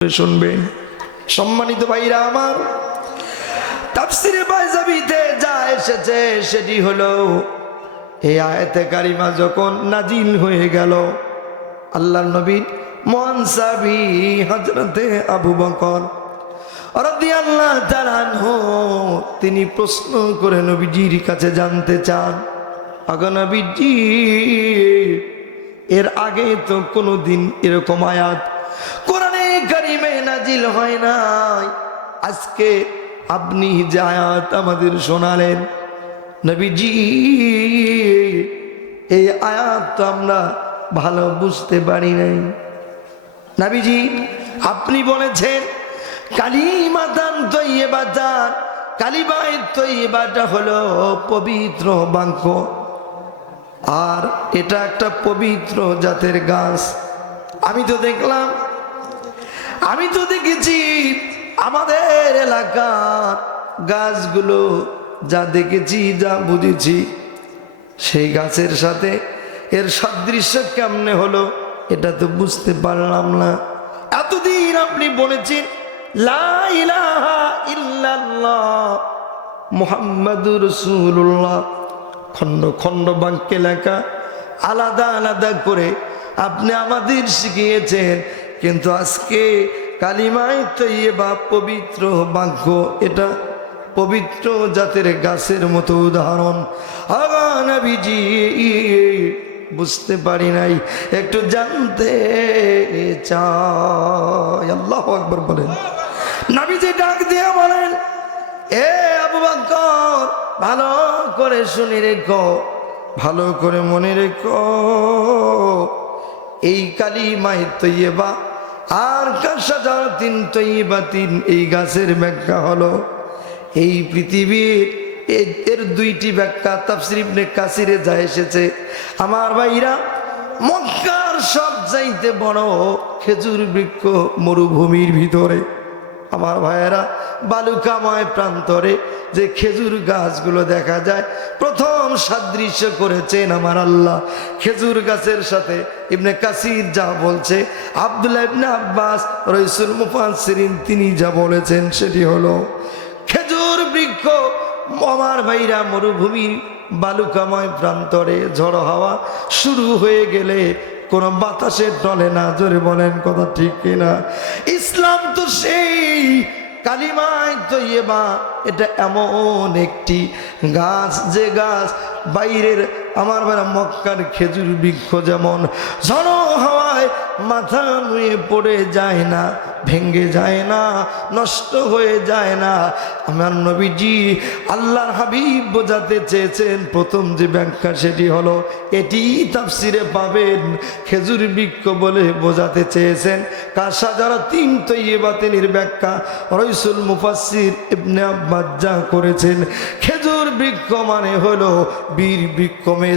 শুনবেন সম্মানিত ভাইরা আমার, তাফসিরে বাইজাবিতে যা এসেছে সেটি হলো, এই আয়াতে কারিমা যখন নাজিল হয়ে গেল আল্লাহ নবী মহান সাবি হজরতে আবু বকর আনহু, তিনি প্রশ্ন করে নবীজির কাছে জানতে চান, আগো নবীজি, এর আগে তো কোনো দিন এরকম আয়াত নাজিল হয় নাই। আজকে আপনি যে আয়াত আমাদের শোনালেন। নবীজি, এই আয়াত তো আমরা ভালো বুঝতে পারি নাই। নাবিজি, আপনি বলেছেন কালিমাতান তৈবাতান কালিমায় তৈবাটা হলো পবিত্র বাক্য। আর এটা একটা পবিত্র জাতের গাছ। আমি তো দেখলাম আমি তো দেখেছি আমাদের এলাকার গাছগুলো যা দেখেছি, যা বুঝেছি, সেই গাছের সাথে এর সাদৃশ্য কেমনে হলো এটা তো বুঝতে পারলাম না। এতদিন আপনি বলেছেন মুহাম্মাদুর রাসূলুল্লাহ। খণ্ড খণ্ড বাক্যে লেখা আলাদা আলাদা করে আপনি আমাদের শিখিয়েছেন কিন্তু আজকে কালিমায় বা পবিত্র বাক্য এটা পবিত্র জাতের গাছের মতো উদাহরণ। আগানবিজি বুঝতে পারি নাই, একটু জানতে চাই। আল্লাহ একবার বলেন। নাবিজি ডাক দিয়ে বলেন, এ আবু বকর, ভালো করে শুনে রেখো, ভালো করে মনে রেখো। এই কালী মাই তৈবা আর কাশা তিন তৈবা তিন? এই গাছের ব্যাখ্যা হলো, এই পৃথিবীর এর দুইটি ব্যাখ্যা তাফসির কাশিরে যা এসেছে। আমার ভাইরা, মক্কার সব চাইতে বড় খেজুর বৃক্ষ মরুভূমির ভিতরে। আমার ভাইয়েরা, বালুকাময় প্রান্তরে যে খেজুর গাছগুলো দেখা যায়, প্রথম সাদৃশ্য করেছেন আমার আল্লাহ। খেজুর গাছের সাথে ইবনে কাসির যা বলছে, আবদুল্লাহ ইবনে আব্বাস, রইসুল মুফাসসিরিন, তিনি যা বলেছেন সেটি হলো, খেজুর বৃক্ষ আমার ভাইরা মরুভূমি বালুকাময় প্রান্তরে ঝড় হাওয়া শুরু হয়ে গেলে কোন বাতাসে টলে না, জোরে বলেন কথা ঠিক কিনা? ইসলাম তো সেই কালিমায় তৈবা এটা এমন একটি গাছ যে গাছ বাইরের আমার বেলা মক্কার খেজুর বৃক্ষ যেমন ঝড় হাওয়ায় মাথা নুয়ে পড়ে যায় না ভেঙ্গে যায় না, নষ্ট হয়ে যায় না। আমার নবীজি আল্লাহর হাবিব বোঝাতে চেয়েছেন, প্রথম যে ব্যাখ্যা সেটি হলো, এটি তাফসিরে পাবেন। খেজুর বৃক্ষ বলে বোঝাতে চেয়েছেন। কাশা যারা তিন তৈয়ে বাতিলের ব্যাখ্যা, রইসুল মুফাসির ইবনে আব্বাস যা করেছেন। খেজুর বৃক্ষ মানে হলো বীর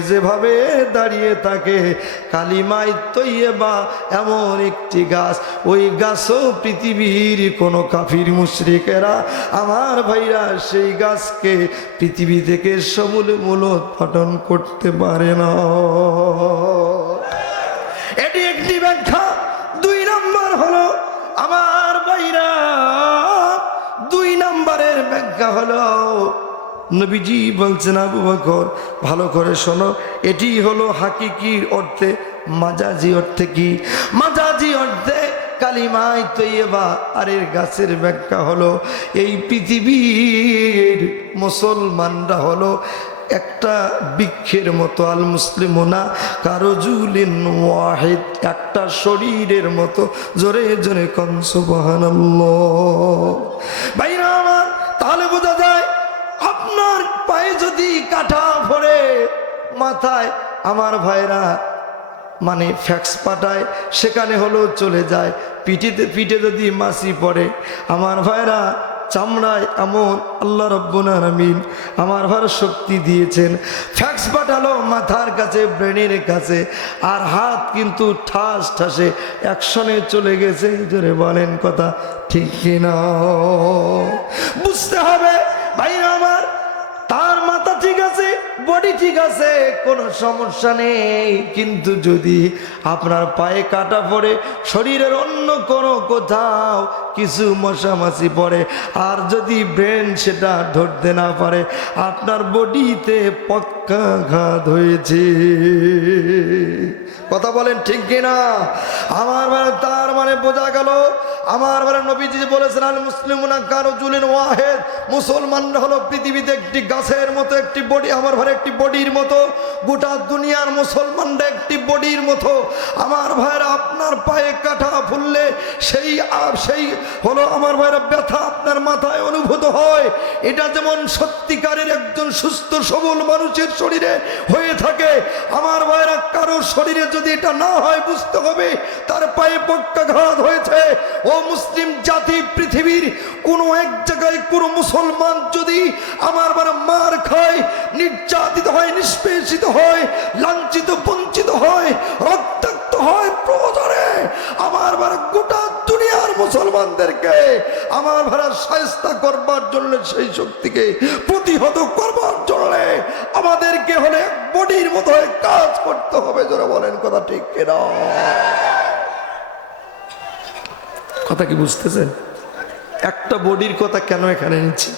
যেভাবে দাঁড়িয়ে থাকে কালিমাই তৈবা এমন একটি গাছ। ওই গাছও পৃথিবীর কোনো কাফির মুশরিকেরা। আমার ভাইরা সেই গাছকে পৃথিবী থেকে সমূল মূলোৎপাটন করতে পারে না। এটি একটি ব্যাখ্যা। দুই নম্বর হলো, আমার ভাইরা, দুই নম্বরের ব্যাখ্যা হলো নবীজি বলছেন, আবু বকর, ভালো করে শোনো, এটি হলো হাকি হাকিকি অর্থে, মাজাজি অর্থে কি? মাজাজি অর্থে কালিমায় তৈবা আর এর গাছের ব্যাখ্যা হলো, এই পৃথিবীর মুসলমানরা হলো একটা বৃক্ষের মতো আল মুসলিমোনা কারও জুলিন ওয়াহিদ, একটা শরীরের মতো, জোরে জোরে কনসুবাহান ভাইরা কাটা ভরে মাথায় আমার ভাইরা মানে ফ্যাক্স পাঠায়, সেখানে হলেও চলে যায়। পিঠিতে পিঠে যদি মাসি পড়ে, আমার ভাইরা চামড়ায় এমন আল্লাহ রব্বুল আমিন আমার ভার শক্তি দিয়েছেন। ফ্যাক্স পাঠালো মাথার কাছে, ব্রেনের কাছে, আর হাত কিন্তু ঠাস ঠাসে অ্যাকশনে চলে গেছে। জোরে বলেন কথা ঠিক কিনা? বুঝতে হবে বডি ঠিক আছে, কোনো সমস্যা নেই। কিন্তু যদি আপনার পায়ে কাটা পড়ে, শরীরের অন্য কোনো কোথাও কিছু মশামাছি পড়ে। আর যদি ব্রেন সেটা ধরতে না পারে, আপনার বডিতে পক্কা ঘাত হয়েছে। কথা বলেন ঠিক কিনা? আমার মানে তার মানে বোঝা গেল, আমার মানে নবীজি বলেছেন, আল মুসলিমুনা কারও জুলিন ওয়াহেদ মুসলমানরা হলো পৃথিবীতে একটি গাছের মতো, একটি বডি, আমার ঘরে একটি বডির মতো। গোটা দুনিয়ার মুসলমানরা একটি বডির মতো। আমার ভাইরা আপনার পায়ে কাটা ফুললে সেই সেই হলো আমার ভাইরা ব্যথা আপনার মাথায় অনুভূত হয়। এটা যেমন সত্যিকারের একজন সুস্থ সবল মানুষের শরীরে হয়ে থাকে, আমার ভাইরা কারও শরীরে যদি এটা না হয় বুঝতে হবে, তার পায়ে পক্ষাঘাত হয়েছে। ও মুসলিম জাতি, পৃথিবীর কোনো এক জায়গায় কোনো মুসলমান যদি আমার মানে মার খায়, নির্যাতিত হয়, নিষ্পেষিত হয়, লাঞ্ছিত, বঞ্চিত হয়, রক্তাক্ত হয় প্রয়োজনে আমার গোটা দুনিয়ার মুসলমানদেরকে, আমার ভাড়া করবার জন্য, সেই শক্তিকে প্রতিহত করবার জন্য আমাদেরকে হলে বডির মতো কাজ করতে হবে যারা বলেন কথা ঠিক কিনা? কথা কি বুঝতেছেন? একটা বডির কথা কেন এখানে নিচ্ছি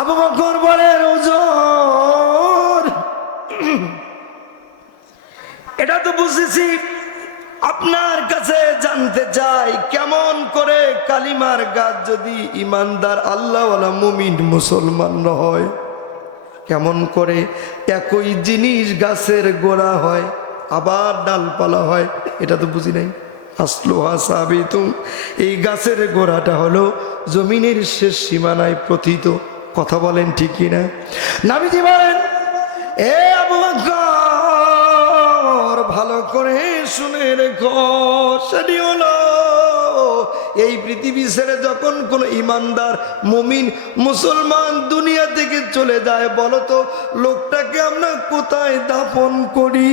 আবু বকর বলেন ওজন এটা তো বুঝেছি। আপনার কাছে জানতে চাই, কেমন করে কালিমার গাছ যদি ইমানদার আল্লাহওয়ালা মুমিন মুসলমান হয়, কেমন করে একই জিনিস গাছের গোড়া হয়, আবার ডালপালা হয়, এটা তো বুঝি নাই। আসলোহা সাবিতুম, এই গাছের গোড়াটা হলো জমিনের শেষ সীমানায় প্রথিত কথা বলেন ঠিকই না নাবিজি বলেন, এ আবু করে শুনে রেখো, সেটি হলো, এই পৃথিবী ছেড়ে যখন কোন ইমানদার, মুমিন, মুসলমান দুনিয়া থেকে চলে যায়, বলো তো, লোকটাকে আমরা কোথায় দাফন করি?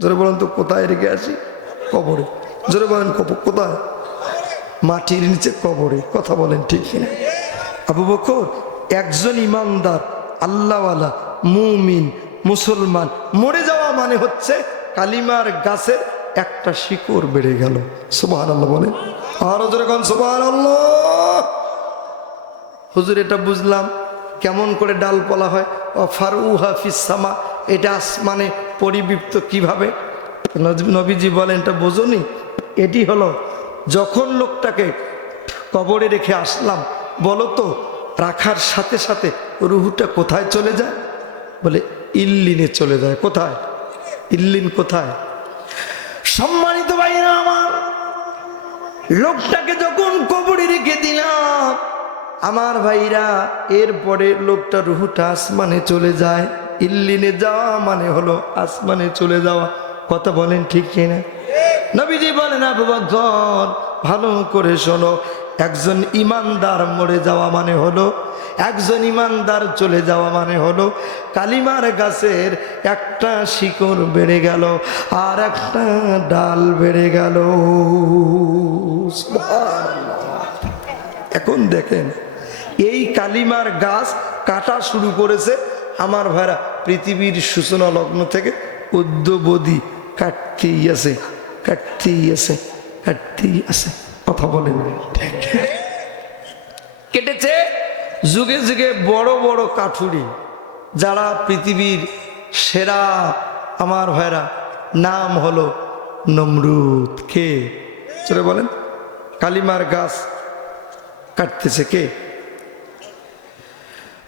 জোরে বলেন তো, কোথায় রেখে আসি? কবরে। জোরে বলেন কোথায়? মাটির নিচে কবরে। কথা বলেন ঠিক কিনা? আবু বকর, একজন ইমানদার, আল্লাহওয়ালা, মুমিন, মুসলমান, মরে যাওয়া মানে হচ্ছে কালিমার গাছের একটা শিকড় বেড়ে গেল। সুবাহ আল্লাহ বলেন। আরও যেরকম সুবাহ আল্লাহ হুজুর, এটা বুঝলাম। কেমন করে ডাল ডালপালা হয়? ও ফারুহা ফিসামা এটা আসমানে পরিবৃপ্ত কীভাবে? নবীজি বলেন, এটা বোঝনি? এটি হলো যখন লোকটাকে কবরে রেখে আসলাম, বলো তো, রাখার সাথে সাথে রুহুটা কোথায় চলে যায়? বলে, ইল্লিনে চলে যায়। কোথায়? ইল্লিন কোথায়? সম্মানিত ভাইরা আমার, লোকটাকে যখন কবরে রেখে দিলাম, আমার ভাইরা, এরপরে লোকটা রুহুটা আসমানে চলে যায়। ইল্লিনে যাওয়া মানে হলো আসমানে চলে যাওয়া। কথা বলেন ঠিক কিনা? নবীজি বলেন, আবু বকর, ভালো করে শোনো, একজন ইমানদার মরে যাওয়া মানে হলো একজন ইমানদার চলে যাওয়া মানে হলো কালিমার গাছের একটা শিকড় বেড়ে গেল আর একটা ডাল বেড়ে গেল। এখন দেখেন, এই কালিমার গাছ কাটা শুরু করেছে আমার ভাইরা পৃথিবীর সূচনা লগ্ন থেকে উদ্যবধি কাটতেই আছে কাটতেই আছে কাটতেই আছে। কথা বলেন। কেটেছে? যুগে যুগে বড় বড় কাঠুরি, যারা পৃথিবীর সেরা আমার ভাইরা নাম হলো নমরুদ। কে? চলে বলেন। কালিমার গাছ কাটতেছে কে?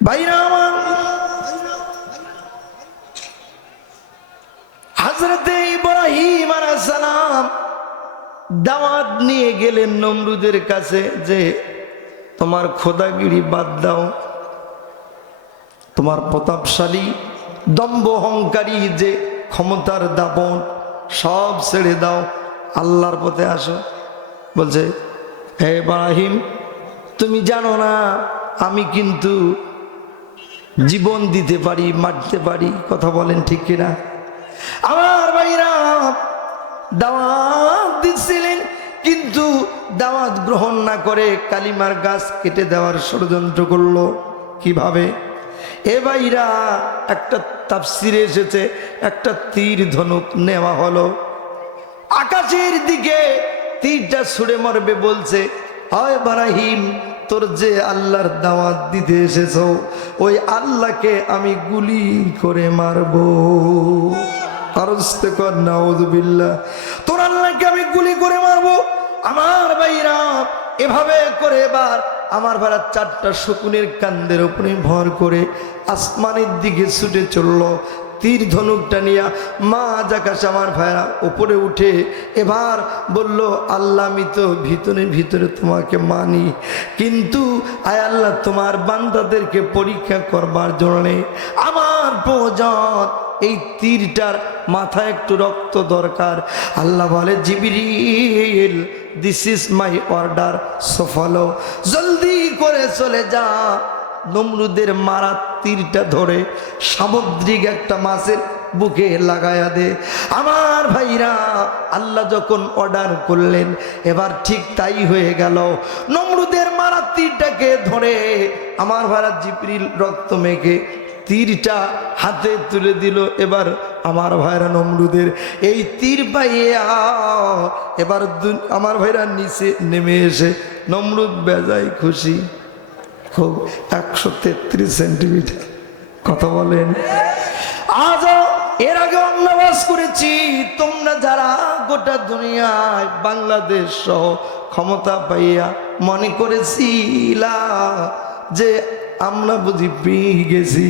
ভাইরা আমার। হাজরতে ইব্রাহিম দাওয়াত নিয়ে গেলেন নমরুদের কাছে যে তোমার খোদাগিরি বাদ দাও। তোমার প্রতাপশালী দম্ভ অহংকারী যে ক্ষমতার দাপন, সব ছেড়ে দাও। আল্লাহর পথে আসো। বলছে, হে ইব্রাহিম, তুমি জানো না, আমি কিন্তু জীবন দিতে পারি, মারতে পারি, কথা বলেন ঠিক কিনা? আমার ভাইরা, দাওয়াত দিচ্ছিলেন কিন্তু দাওয়াত গ্রহণ না করে কালিমার গাছ কেটে দেওয়ার ষড়যন্ত্র করল কীভাবে? এ ভাইরা একটা তাপসিরে এসেছে, একটা তীর ধনুক নেওয়া হলো। আকাশের দিকে তীরটা ছুড়ে মারবে বলছে, হয় বারাহিম তোর যে আল্লাহর দাওয়াত দিতে এসেছ, ওই আল্লাহকে আমি গুলি করে মারবো। আরস্তে কর নাউজুবিল্লাহ তোর আল্লাহকে আমি গুলি করে মারবো। আমার ভাইরা, এভাবে করে এবার আমার ভাড়া চারটা শকুনের কান্দের উপরে ভর করে আসমানের দিকে ছুটে চলল। তীর ধনুকটা নিয়ে মা জাকাশ আমার ভাইরা উপরে উঠে এবার বলল, আল্লাহ, আমি তো ভিতরে ভিতরে তোমাকে মানি। কিন্তু, আয় আল্লাহ, তোমার বান্দাদেরকে পরীক্ষা করবার জন্যে আমার প্রয়োজন। এই তীরটার মাথায় একটু রক্ত দরকার। আল্লাহ বলে, Jibril this is my order সফলো। জলদি করে চলে যা। নমরুদের মারা তীরটা ধরে সামুদ্রিক একটা মাছের বুকে লাগায়া দে। আমার ভাইরা, আল্লাহ যখন অর্ডার করলেন, এবার ঠিক তাই হয়ে গেল। নমরুদের মারা তীরটাকে ধরে আমার ভাইরা জিপরিল রক্ত মেঘে তীরটা হাতে তুলে দিল। এবার আমার ভাইরা নমরুদের এই তীর পাইয়া এবার আমার ভাইরা নিচে নেমে এসে নমরুদ বেজায় খুশি। খুব একশো তেত্রিশ সেন্টিমিটার। কথা বলেন। আজও এর আগে অন্নবাস করেছি। তোমরা যারা গোটা দুনিয়ায় বাংলাদেশ সহ ক্ষমতা পাইয়া মনে করেছিলা যে আমরা বুঝি পেয়ে গেছি।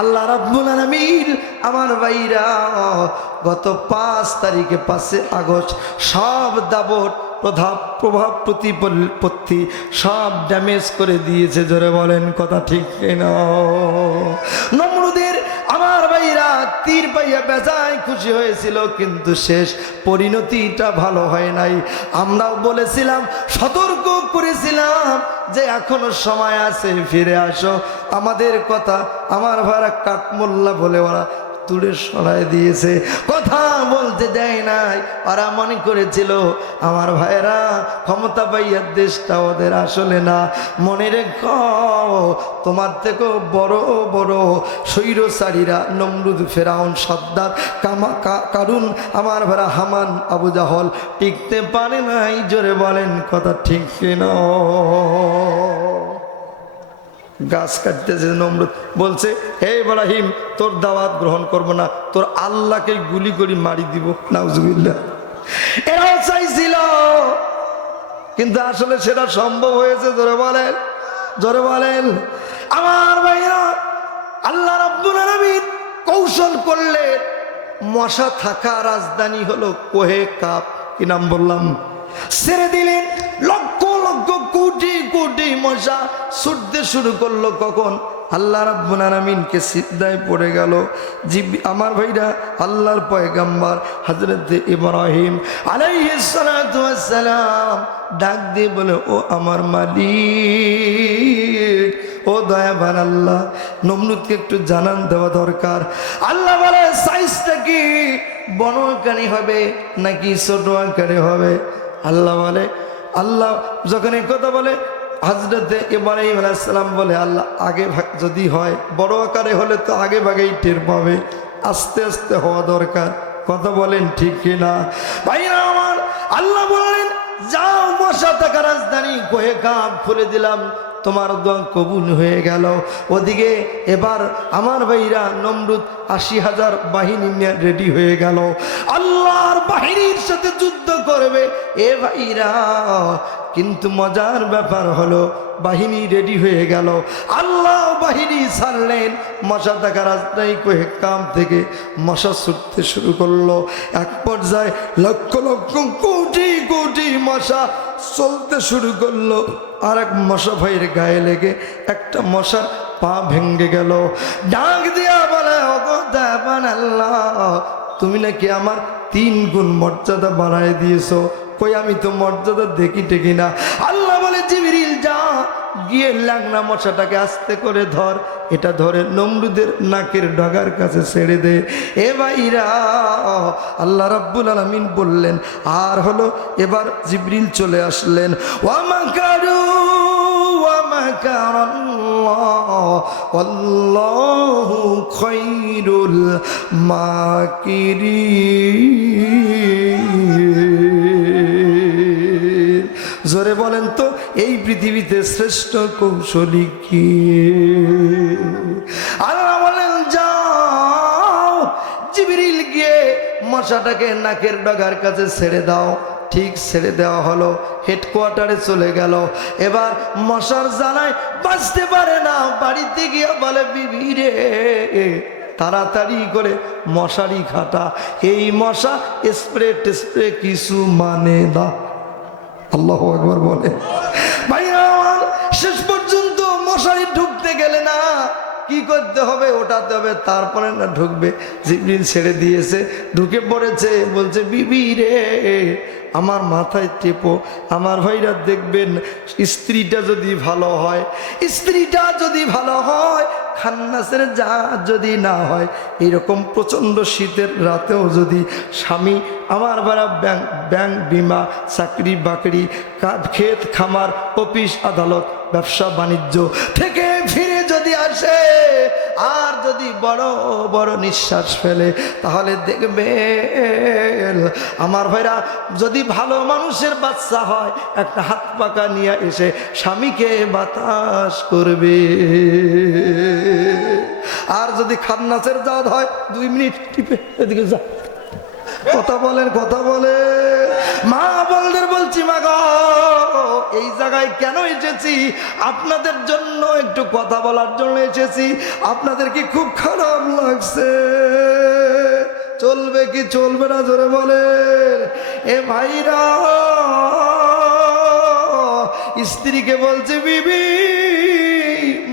আল্লাহ রাব্বুল আলামিন আমার ভাইরা, গত পাঁচ তারিখে পাঁচে আগস্ট সব দাবট প্রভাব প্রভাব প্রতিপত্তি সব ড্যামেজ করে দিয়েছে ধরে বলেন কথা ঠিক না নমরুদের আমার ভাইরা তীর পাইয়া বেজায় খুশি হয়েছিল, কিন্তু শেষ পরিণতিটা ভালো হয় নাই। আমরাও বলেছিলাম, সতর্ক করেছিলাম যে এখনও সময় আছে, ফিরে আসো। আমাদের কথা, আমার ভাড়া কাকমোল্লা বলে ওরা তুলে সরাই দিয়েছে। কথা বলতে দেয় নাই। ওরা মনে করেছিল, আমার ভাইরা ক্ষমতা পাইয়া দেশটা ওদের আসলে না। মনে রেখ, তোমার থেকেও বড় বড় স্বৈরচারীরা নমরুদ, ফেরাউন সর্দার কামা কারুন, আমার ভাইরা হামান, আবু জাহল, টিকতে পারে নাই। জোরে বলেন, কথা ঠিক কিনা? গাছ কাটতেছে নমরুদ বলছে, হে ইব্রাহিম, তোর দাওয়াত গ্রহণ করব না, তোর আল্লাহকে গুলি করি মারি দিব। নাউজুবিল্লাহ। এরাও চাইছিল। কিন্তু আসলে সেটা সম্ভব হয়েছে, জোরে বলেন জোরে বলেন। আমার ভাইরা, আল্লাহ রাব্বুল আলামিন কৌশল করলে মশা থাকা রাজধানী হলো কোহে কাপ। কি নাম বললাম? ছেড়ে দিলেন। লক্ষ লক্ষ কোটি কোটি মশা ছুটতে শুরু করল কখন? আল্লাহ রাব্বুল সিদ্ধায় পড়ে গেল আমার ভাইরা, আল্লাহর পয়গাম্বার হযরত ইব্রাহিম আলাইহিস সালাতু সালাম ডাক দিয়ে বলে, ও আমার মালিক, ও দয়াবান আল্লাহ, নমরুদকে একটু জানান দেওয়া দরকার। আল্লাহ বলে, সাইজটা কি? বড় আকারে হবে নাকি ছোট আকারে হবে? আল্লাহ বলে, আল্লাহ যখন এই কথা বলে হাজরতে ইব্রাহিম আলাইসালাম বলে, আল্লাহ আগে ভাগ- যদি হয়, বড় আকারে হলে তো আগে ভাগেই টের পাবে, আস্তে আস্তে হওয়া দরকার। কথা বলেন ঠিক কিনা? ভাইরা আমার, আল্লাহ বলেন যাও মশা থাকা রাজধানী কোহে কাপ খুলে দিলাম তোমার দোয়া কবুল হয়ে গেল। ওদিকে এবার আমার ভাইরা নমরুদ আশি হাজার বাহিনী নিয়ে রেডি হয়ে গেল। আল্লাহর বাহিনীর সাথে যুদ্ধ করবে। এ ভাইরা কিন্তু মজার ব্যাপার হলো, বাহিনী রেডি হয়ে গেল। আল্লাহ বাহিনী ছাড়লেন। মশা দেখা রাজধানী কোহে কাম থেকে মশা ছুটতে শুরু করল। এক পর্যায়ে লক্ষ লক্ষ কোটি কোটি মশা চলতে শুরু করল। আর এক মশা ভাইয়ের গায়ে লেগে একটা মশার পা ভেঙ্গে গেল। ডাক দিয়া বলে, ওগো দেবান আল্লাহ, তুমি নাকি আমার তিন গুণ মর্যাদা বাড়ায় দিয়েছ? কই, আমি তো মর্যাদা দেখি টেকি না। আল্লাহ বলে, জিবিরিল, যা। গিয়ে ল্যাংনা মশাটাকে আস্তে করে ধর। এটা ধরে নমরুদের নাকের ডগার কাছে ছেড়ে দে। এ ভাইরা, আল্লাহ রাব্বুল আলমিন বললেন, আর হলো, এবার জিবরিল চলে আসলেন। ওয়ামা কারু ওয়ামা কারু খৈরুল মাকিরি পৃথিবীতে শ্রেষ্ঠ কৌশলী কি? আল্লাহ বলেন, যাও, জিবিরিল গিয়ে মশাটাকে নাকের ডগার কাছে ছেড়ে দাও। ঠিক ছেড়ে দেওয়া হলো, হেডকোয়ার্টারে চলে গেল। এবার মশার জ্বালায় বাঁচতে পারে না, বাড়িতে গিয়ে বলে, বিবি রে, তাড়াতাড়ি করে মশারি খাটা। এই মশা স্প্রে টেস্প্রে কিছু মানে না। আল্লাহ একবার বলে। ভাই আমার শেষ পর্যন্ত মশারি ঢুকতে গেলে না, কি করতে হবে, ওঠাতে হবে, তারপরে না ঢুকবে। জিবরিল ছেড়ে দিয়েছে, ঢুকে পড়েছে, বলছে, বিবি রে, আমার মাথায় টেপো, আমার ভাইরা দেখবেন, স্ত্রীটা যদি ভালো হয়, স্ত্রীটা যদি ভালো হয় খান্নাসের যা যদি না হয়, এরকম প্রচণ্ড শীতের রাতেও যদি স্বামী আমার ভাড়া ব্যাংক ব্যাংক বিমা, চাকরি, বাকরি ক্ষেত খামার, অফিস, আদালত, ব্যবসা, বাণিজ্য থেকে ফিরে যদি আসে, আর যদি বড় বড় নিঃশ্বাস ফেলে, তাহলে দেখবে আমার ভাইরা, যদি ভালো মানুষের বাচ্চা হয়, একটা হাত পাকা নিয়ে এসে স্বামীকে বাতাস করবে। আর যদি খান্নাসের জাত হয়, দুই মিনিট টিপে এদিকে যা। কথা বলেন, কথা বলে মা বলদের বলছি, মা গো এই জায়গায় কেন এসেছি? আপনাদের জন্য একটু কথা বলার জন্য এসেছি। আপনাদের কি খুব খারাপ লাগছে? চলবে কি চলবে না জোরে বলে এ ভাইরা, স্ত্রীকে বলছে, বিবি,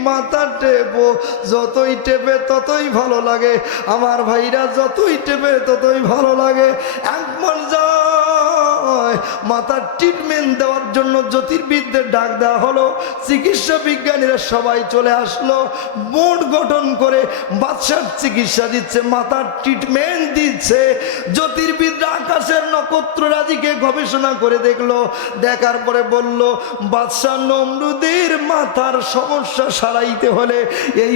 মাথা টেপো। যতই টেপে ততই ভালো লাগে। আমার ভাইরা যতই টেপে ততই ভালো লাগে। এক পর্যায়ে মাথার ট্রিটমেন্ট দেওয়ার জন্য জ্যোতির্বিদদের ডাক দেওয়া হলো। চিকিৎসা বিজ্ঞানীরা সবাই চলে আসলো। বোর্ড গঠন করে বাচ্চার চিকিৎসা দিচ্ছে, মাথার ট্রিটমেন্ট দিচ্ছে। জ্যোতির্বিদরা আকাশের নক্ষত্ররাজিকে গবেষণা করে দেখল। দেখার পরে বলল, বাদশাহ নমরুদের মাথার সমস্যা সারাইতে হলে এই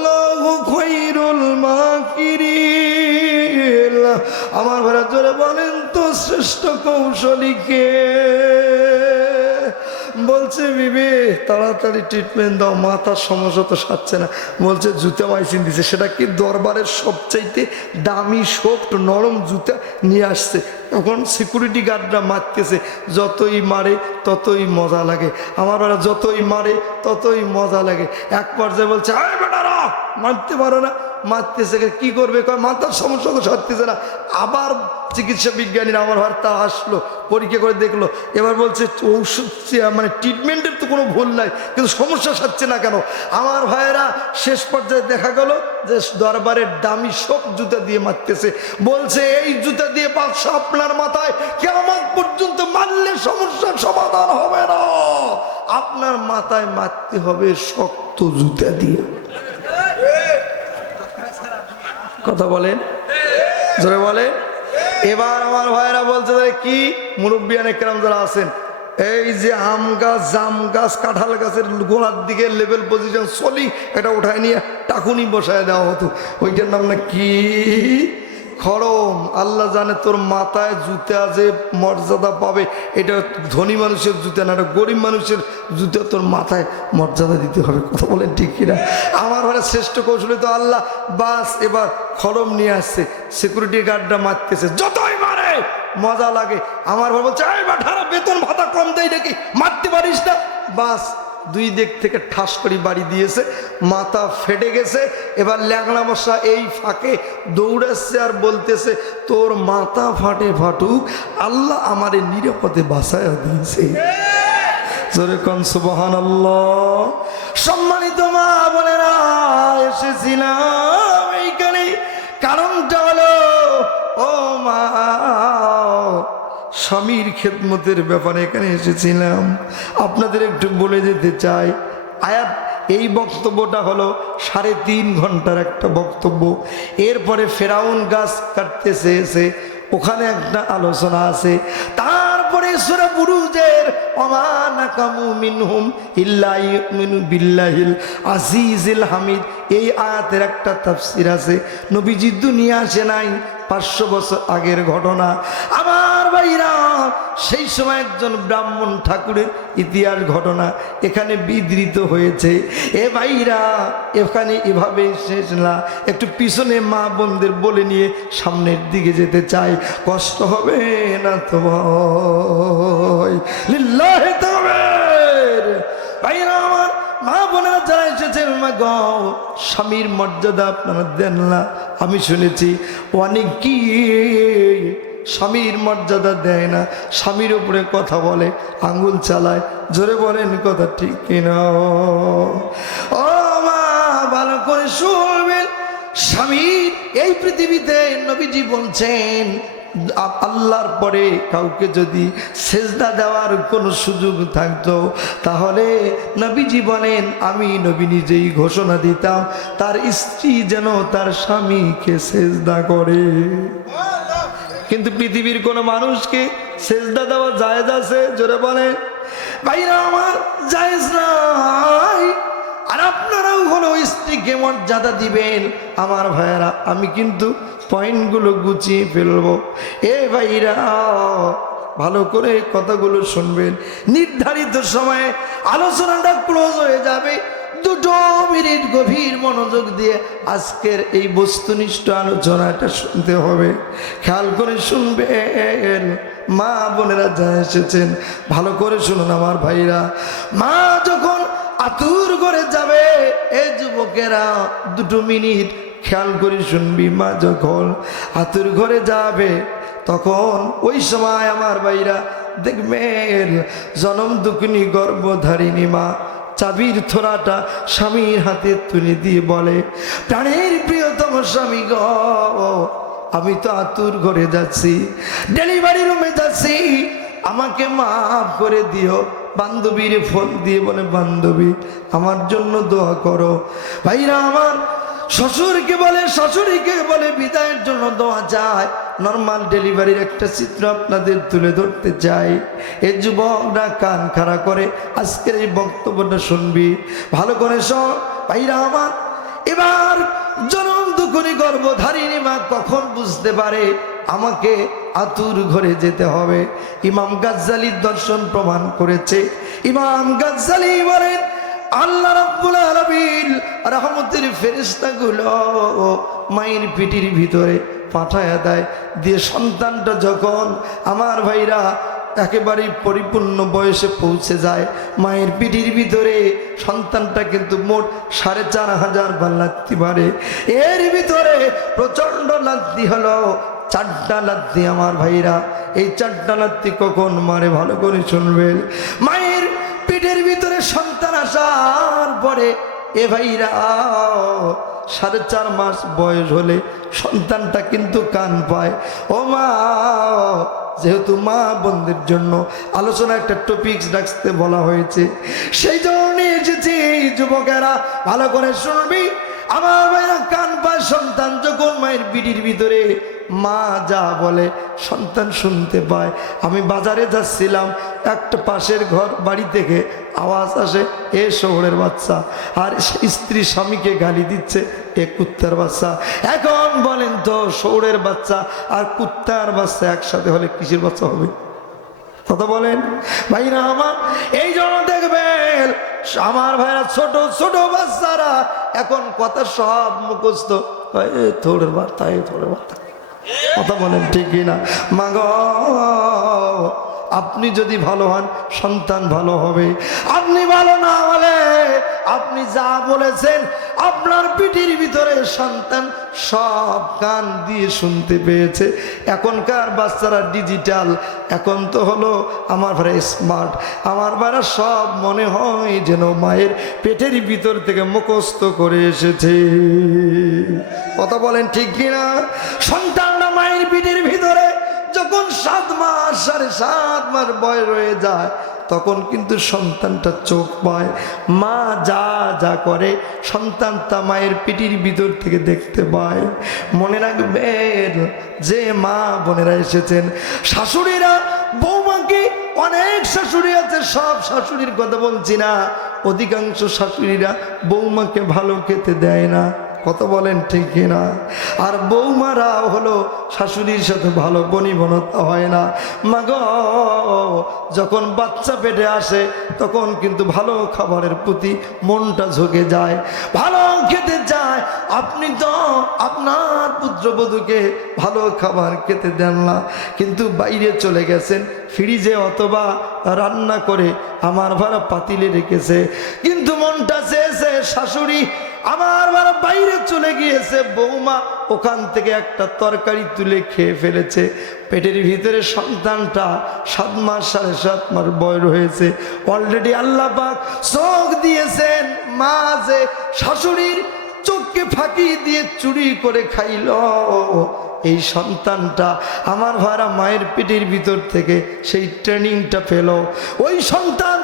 খৈরুল মাকিরিল আমার ঘরে জোরে বলেন তো শ্রেষ্ঠ কৌশলীকে বলছে, বিবে, তাড়াতাড়ি ট্রিটমেন্ট দাও, মাথার সমস্যা তো সারছে না। বলছে, জুতা মাইসিন দিছে। সেটা কি দরবারের সবচাইতে দামি সফট নরম জুতা নিয়ে আসছে? তখন সিকিউরিটি গার্ডরা মারতেছে, যতই মারে, ততই মজা লাগে। আমার ওরা যতই মারে, ততই মজা লাগে। এক পর্যায়ে বলছে, আরে বেটারা মারতে পারো না। মারতেছে কি? করবে? মাথার সমস্যা তো সারতেছে না। আবার চিকিৎসা বিজ্ঞানীরা আমার ঘর তা আসলো, পরীক্ষা করে দেখল। এবার বলছে, ঔষধ মানে ট্রিটমেন্টের তো কোনো ভুল নাই, কিন্তু সমস্যা সারছে না কেন? আমার ভাইয়েরা শেষ পর্যায়ে দেখা গেল যে দরবারের দামি সব জুতা দিয়ে মারতেছে। বলছে, এই জুতা দিয়ে বাদশাহ আপনার মাথায় কেমন পর্যন্ত মারলে সমস্যার সমাধান হবে না। আপনার মাথায় মারতে হবে শক্ত জুতা দিয়ে। কথা বলেন। জোরে বলে এবার আমার ভাইরা বলছে কি মুরব্বিয়ান একরাম যারা আছেন? এই যে আম গাছ, জাম গাছ, কাঁঠাল গাছের গোড়ার দিকে লেভেল পজিশন সলি, এটা উঠায় নিয়ে টাকুনি বসায় দেওয়া হতো। ওইটার নাম না কি? খরম। আল্লাহ জানে তোর মাথায় জুতা যে মর্যাদা পাবে, এটা ধনী মানুষের জুতা না, এটা গরিব মানুষের জুতা তোর মাথায় মর্যাদা দিতে হবে। কথা বলেন ঠিক কিনা? আমার ঘরে শ্রেষ্ঠ কৌশলী তো আল্লাহ বাস, এবার খরম নিয়ে আসছে সিকিউরিটি গার্ডরা মারতেছে, যতই মারে, মজা লাগে। আমার বলছে বেতন ভাতা কম দেয় নাকি? মারতে পারিস না? বাস দুই দিক থেকে ঠাস করে বাড়ি দিয়েছে, মাথা ফেটে গেছে। এবার ল্যাংড়া মশা এই ফাঁকে দৌড়াচ্ছে আর বলতেছে, তোর মাথা ফাটে ফাটুক, আল্লাহ আমারে নিরাপদে বাসায় দিয়েছে। সম্মানিত মা বোনেরা, এসেছিলাম এইখানে। কারণটা স্বামীর খেদমতের ব্যাপারে এখানে এসেছিলাম। আপনাদের একটু বলে যেতে চাই। আয়াত, এই বক্তব্যটা হলো সাড়ে তিন ঘণ্টার একটা বক্তব্য। এরপরে ফেরাউন গাছ কাটতেছে এসে ওখানে একটা আলোচনা আছে। তারপরে সুরা বিল্লাহিল আজিজিল হামিদ। এই আয়াতের একটা তাফসির আছে। নবীজি দুনিয়া আসে নাই পাঁচশো বছর আগের ঘটনা। আমার ভাইরা, সেই সময় একজন ব্রাহ্মণ ঠাকুরের ইতিহাস ঘটনা এখানে বিদৃত হয়েছে। এ ভাইরা, এখানে এভাবে শেষ না। একটু পিছনে মা বোনদের বলে নিয়ে সামনের দিকে যেতে চাই। কষ্ট হবে না তো লিল্লাহে তাকবীর। বোনেরা যারা এসেছেন মা গ স্বামীর মর্যাদা আপনারা দেন না। আমি শুনেছি অনেক কি স্বামীর মর্যাদা দেয় না, স্বামীর উপরে কথা বলে আঙ্গুল চালায়, জোরে বলেন কথা ঠিক কিনা? ও মা, ভালো করে শুনবেন স্বামীর এই পৃথিবীতে নবীজি বলছেন আল্লাহর পরে কাউকে যদি সেজদা দেওয়ার কোনো সুযোগ থাকতো, তাহলে নবীজি বলেন আমি নবী নিজেই ঘোষণা দিতাম, তার স্ত্রী যেন তার স্বামীকে সেজদা করে। কিন্তু পৃথিবীর কোনো মানুষকে সেজদা দেওয়া জায়েজ আছে? জোরে বলেন। ভাইরা আমার, জায়েজ নাই। আর আপনারাও হলো স্ত্রীকে মর্যাদা দিবেন। আমার ভাইয়েরা, আমি কিন্তু পয়েন্টগুলো গুছিয়ে ফেলব। এ ভাইরা, ভালো করে কথাগুলো শুনবেন। নির্ধারিত সময়ে আলোচনাটা ক্লোজ হয়ে যাবে। দুটো মিনিট গভীর মনোযোগ দিয়ে আজকের এই বস্তুনিষ্ঠ আলোচনাটা শুনতে হবে। খেয়াল করে শুনবেন। মা বোনেরা যা এসেছেন, ভালো করে শুনুন আমার ভাইরা। মা যখন আতুর করে যাবে, এ যুবকেরা দুটো মিনিট খেয়াল করে শুনবি মা যখন আতুর ঘরে যাবে, তখন ওই সময় আমার ভাইরা দেখবেন জনম দুকুনি গর্ভধারিণী মা। চাবির থোড়াটা স্বামীর হাতে তুলে দিয়ে বলে, প্রাণের প্রিয়তম স্বামী গ, আমি তো আতুর ঘরে যাচ্ছি, ডেলিভারি রুমে যাচ্ছি। আমাকে মাফ করে দিও। বান্ধবীর ফোন দিয়ে বলে, বান্ধবী, আমার জন্য দোয়া করো। ভাইরা আমার শ্বশুরকে বলে, শাশুড়িকে বলে বিদায়ের জন্য দেওয়া যায়। নর্মাল ডেলিভারির একটা চিত্র আপনাদের তুলে ধরতে চাই। এই যুবকরা কান খাড়া করে আজকের এই বক্তব্যটা শুনবি। ভালো করে শোন, ভাইরা আমার, এবার জনম দুকুনি গর্ভধারিণী মা কখন বুঝতে পারে? আমাকে আতুর ঘরে যেতে হবে। ইমাম গাজ্জালির দর্শন প্রমাণ করেছে। ইমাম গাজ্জালি বলেন আল্লাহ রাব্বুল আলামিন রহমতের ফেরেশতাগুলো মায়ের পিঠির ভিতরে পাঠায়া দেয়। দিয়ে সন্তানটা যখন আমার ভাইরা একেবারে পরিপূর্ণ বয়সে পৌঁছে যায়, মায়ের পিঠির ভিতরে সন্তানটা কিন্তু মোট সাড়ে চার হাজার বার লাত্তি মারে এর ভিতরে প্রচণ্ড লাত্তি হলো, চারটা লাত্তি আমার ভাইরা। এই চারটা লাত্তি কখন মারে ভালো করে শুনবেন। মায়ের পেটের ভিতরে সন্তান আসার পরে, এ ভাইরা, সাড়ে চার মাস বয়স হলে সন্তানটা কিন্তু কান পায়। ও মা, যেহেতু মা বন্ধের জন্য আলোচনা একটা টপিক রাখতে বলা হয়েছে, সেই জন্য এসেছি, যুবকেরা, ভালো করে শুনবি। আমার ভাইরা কান পায়, সন্তান যখন মায়ের বিড়ির ভিতরে, মা যা বলে, সন্তান শুনতে পায়। আমি বাজারে যাচ্ছিলাম, একটা পাশের ঘর বাড়ি থেকে আওয়াজ আসে, এ শহরের বাচ্চা। আর স্ত্রী স্বামীকে গালি দিচ্ছে, এ কুত্তার বাচ্চা। এখন বলেন তো, শহরের বাচ্চা আর কুত্তার বাচ্চা একসাথে হলে কিসের বাচ্চা হবে? কথা বলেন। ভাইরা আমার, এই জন্য দেখবেন, আমার ভাইরা ছোট ছোট বাচ্চারা এখন কথা সব মুখস্থ। এ থোড়ের বার্তা থোড়ের বার্তা। কথা বলেন ঠিকই না মাগ আপনি যদি ভালো হন, সন্তান ভালো হবে। আপনি ভালো না হলে আপনি যা বলেছেন, আপনার পিঠির ভিতরে সন্তান সব কান দিয়ে শুনতে পেয়েছে। এখনকার বাচ্চারা ডিজিটাল এখন তো হলো আমার ভাড়া স্মার্ট আমার ভাড়া সব মনে হয় যেন মায়ের পেটের ভিতর থেকে মুখস্থ করে এসেছে। কথা বলেন ঠিক কিনা? সন্তানরা মায়ের পিঠের ভিতরে যখন সাত মাস, সাড়ে সাত মাস বয়স হয়ে যায়, তখন কিন্তু সন্তানটা চোখ পায়। মা যা যা করে সন্তান তা মায়ের পিঠির ভিতর থেকে দেখতে পায়। মনে রাখবেন যে মা, বোনেরা এসেছেন। শাশুড়িরা, বৌমাকে অনেক শাশুড়ি আছে, সব শাশুড়ির কথা বলছি না। অধিকাংশ শাশুড়িরা বৌমাকে ভালো খেতে দেয় না। কত বলেন ঠিক কিনা? আর বৌমারা হলো শাশুড়ির সাথে ভালো বনিবনতা হয় না। মাগ, যখন বাচ্চা পেটে আসে, তখন কিন্তু ভালো খাবারের প্রতি মনটা ঝুঁকে যায়। ভালো খেতে যায়। আপনি তো আপনার পুত্রবধূকে ভালো খাবার খেতে দেন না। কিন্তু বাইরে চলে গেছেন, ফ্রিজে অথবা রান্না করে আমার ভাড়া পাতিলে রেখেছে। কিন্তু মনটা চেয়েছে শাশুড়ি আমার ভাড়া বাইরে চলে গিয়েছে বৌমা। ওখান থেকে একটা তরকারি তুলে খেয়ে ফেলেছে। পেটের ভিতরে সন্তানটা সাত মাস, সাড়ে সাত মাস বয়স হয়েছে। অলরেডি আল্লাহ পাক চোখ দিয়েছেন, মা যে শাশুড়ির চোখকে ফাঁকি দিয়ে চুরি করে খাইল। এই সন্তানটা আমার ভাড়া মায়ের পেটের ভিতর থেকে সেই ট্রেনিংটা পেল। ওই সন্তান